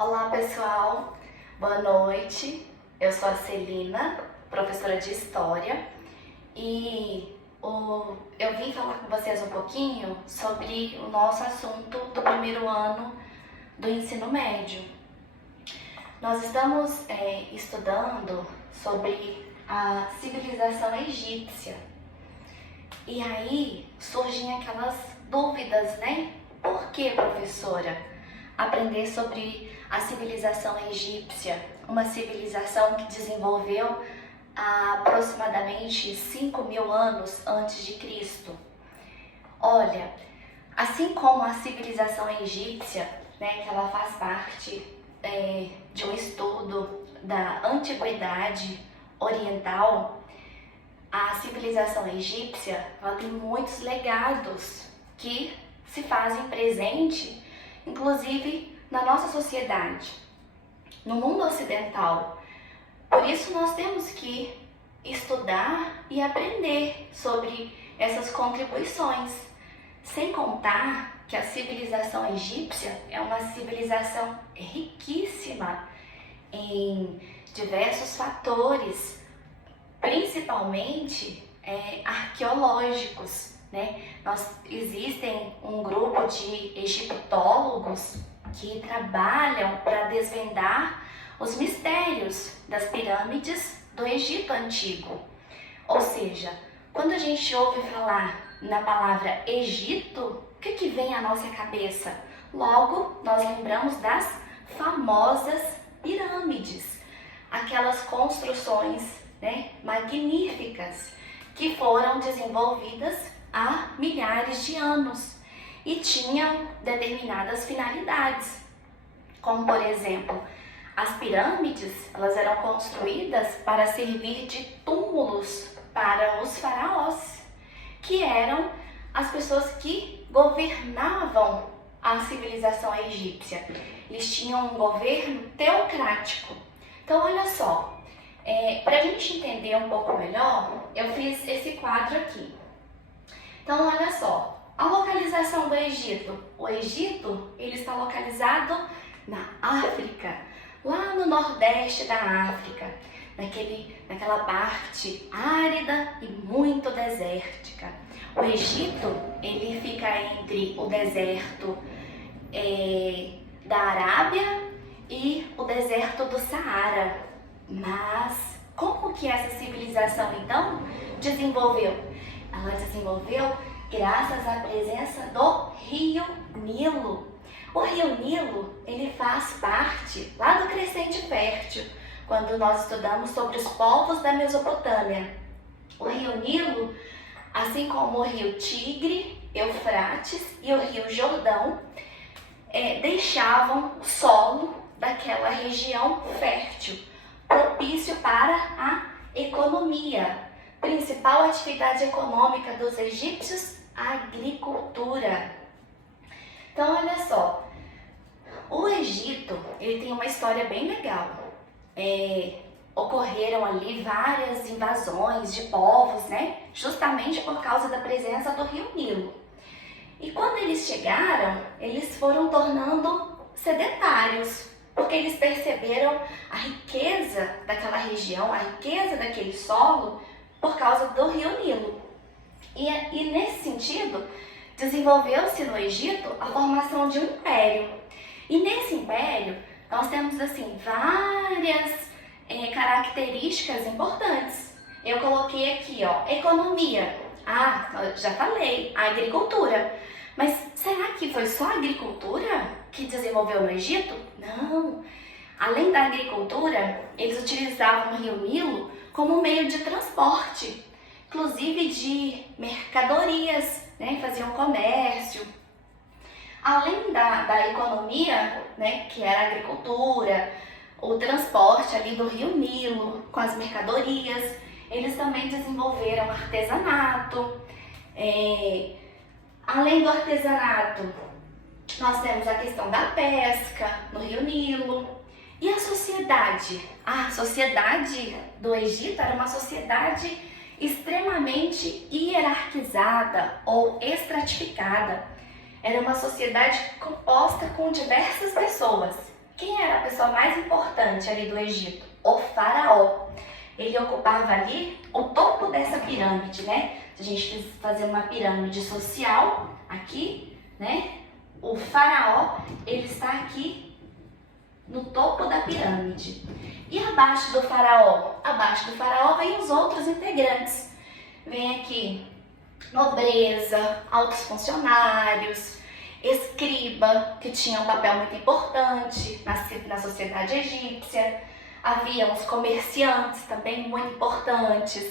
Olá pessoal, boa noite. Eu sou a Celina, professora de História, e eu vim falar com vocês um pouquinho sobre o nosso assunto do primeiro ano do ensino médio. Nós estamos estudando sobre a civilização egípcia, e aí surgem aquelas dúvidas, né? Por que, professora, aprender sobre a civilização egípcia, uma civilização que desenvolveu há aproximadamente 5.000 anos antes de Cristo? Olha, assim como a civilização egípcia, né, que ela faz parte de um estudo da antiguidade oriental, a civilização egípcia ela tem muitos legados que se fazem presente, inclusive na nossa sociedade, no mundo ocidental. Por isso nós temos que estudar e aprender sobre essas contribuições, sem contar que a civilização egípcia é uma civilização riquíssima em diversos fatores, principalmente arqueológicos, né? Existem um grupo de egiptólogos que trabalham para desvendar os mistérios das pirâmides do Egito Antigo. Ou seja, quando a gente ouve falar na palavra Egito, o que vem à nossa cabeça? Logo, nós lembramos das famosas pirâmides, aquelas construções, né, magníficas que foram desenvolvidas há milhares de anos e tinham determinadas finalidades, como por exemplo, as pirâmides elas eram construídas para servir de túmulos para os faraós, que eram as pessoas que governavam a civilização egípcia. Eles tinham um governo teocrático. Então olha só, para a gente entender um pouco melhor, eu fiz esse quadro aqui. Então olha só, a localização do Egito. O Egito ele está localizado na África, lá no nordeste da África, naquela parte árida e muito desértica. O Egito ele fica entre o deserto da Arábia e o deserto do Saara. Mas como que essa civilização então desenvolveu? Ela desenvolveu graças à presença do Rio Nilo. O Rio Nilo ele faz parte lá do Crescente Fértil, quando nós estudamos sobre os povos da Mesopotâmia. O Rio Nilo, assim como o Rio Tigre, Eufrates e o Rio Jordão, deixavam o solo daquela região fértil, propício para a economia. Principal atividade econômica dos egípcios, a agricultura. Então olha só, o Egito ele tem uma história bem legal. Ocorreram ali várias invasões de povos, né? Justamente por causa da presença do Rio Nilo. E quando eles chegaram, eles foram tornando sedentários, porque eles perceberam a riqueza daquela região, a riqueza daquele solo, por causa do Rio Nilo. E nesse sentido, desenvolveu-se no Egito a formação de um império. E nesse império, nós temos assim várias características importantes. Eu coloquei aqui, ó, economia. Já falei, a agricultura. Mas será que foi só a agricultura que desenvolveu no Egito? Não. Além da agricultura, eles utilizavam o Rio Nilo como meio de transporte, inclusive de mercadorias, né? Faziam comércio. Além da economia, né? Que era a agricultura, o transporte ali do Rio Nilo com as mercadorias, eles também desenvolveram artesanato. Além do artesanato, nós temos a questão da pesca no Rio Nilo. E a sociedade? A sociedade do Egito era uma sociedade extremamente hierarquizada ou estratificada. Era uma sociedade composta com diversas pessoas Quem era a pessoa mais importante ali do Egito? O faraó. Ele ocupava ali o topo dessa pirâmide, né? Se a gente fazer uma pirâmide social aqui, né? O faraó, ele está aqui no topo da pirâmide. E abaixo do faraó? Abaixo do faraó vem os outros integrantes. Vem aqui nobreza, altos funcionários, escriba, que tinha um papel muito importante na sociedade egípcia. Havia os comerciantes também muito importantes.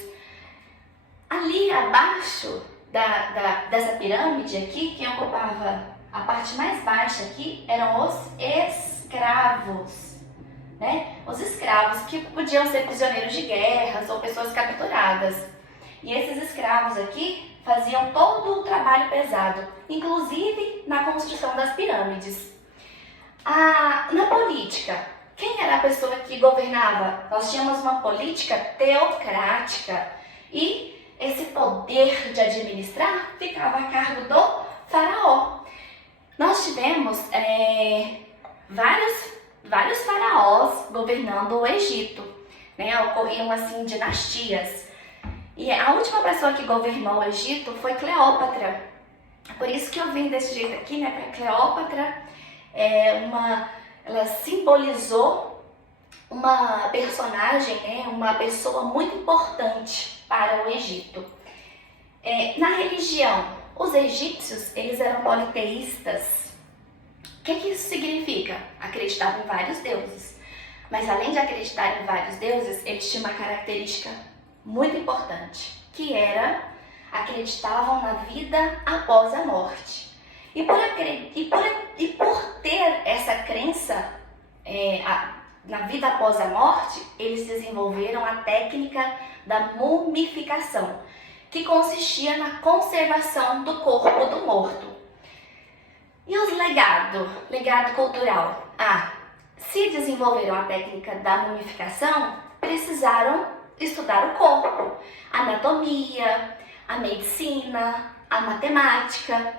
Ali abaixo dessa pirâmide aqui, quem ocupava a parte mais baixa aqui eram os escravos, né? Os escravos que podiam ser prisioneiros de guerras ou pessoas capturadas. E esses escravos aqui faziam todo o trabalho pesado, inclusive na construção das pirâmides. Na política, quem era a pessoa que governava? Nós tínhamos uma política teocrática e esse poder de administrar ficava a cargo do faraó. Nós tivemos vários faraós governando o Egito, né? Ocorriam assim dinastias. E a última pessoa que governou o Egito foi Cleópatra. Por isso que eu vim desse jeito aqui, né? Porque Cleópatra ela simbolizou uma personagem, né? Uma pessoa muito importante para o Egito. Na religião, os egípcios, eles eram politeístas. O que isso significa? Acreditavam em vários deuses. Mas além de acreditar em vários deuses, eles tinham uma característica muito importante, que era acreditavam na vida após a morte. E por ter essa crença na vida após a morte, eles desenvolveram a técnica da mumificação, que consistia na conservação do corpo do morto. E os legado cultural? Se desenvolveram a técnica da mumificação, precisaram estudar o corpo, a anatomia, a medicina, a matemática.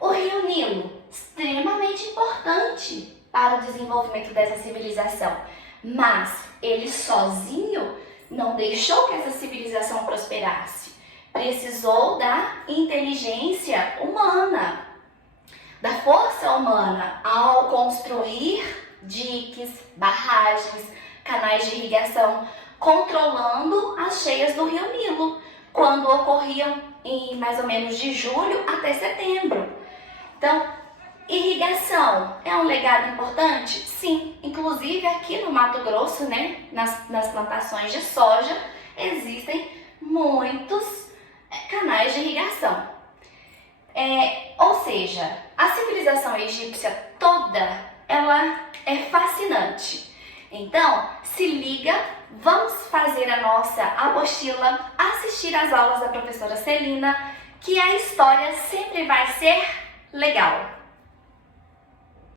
O Rio Nilo, extremamente importante para o desenvolvimento dessa civilização, mas ele sozinho não deixou que essa civilização prosperasse. Precisou da inteligência humana, da força humana, ao construir diques, barragens, canais de irrigação, controlando as cheias do Rio Nilo, quando ocorriam em mais ou menos de julho até setembro. Então, irrigação é um legado importante? Sim, inclusive aqui no Mato Grosso, né, nas plantações de soja, existem muitos canais de irrigação. Ou seja, a civilização egípcia toda, ela é fascinante. Então, se liga, vamos fazer a nossa apostila, assistir às aulas da professora Celina, que a história sempre vai ser legal.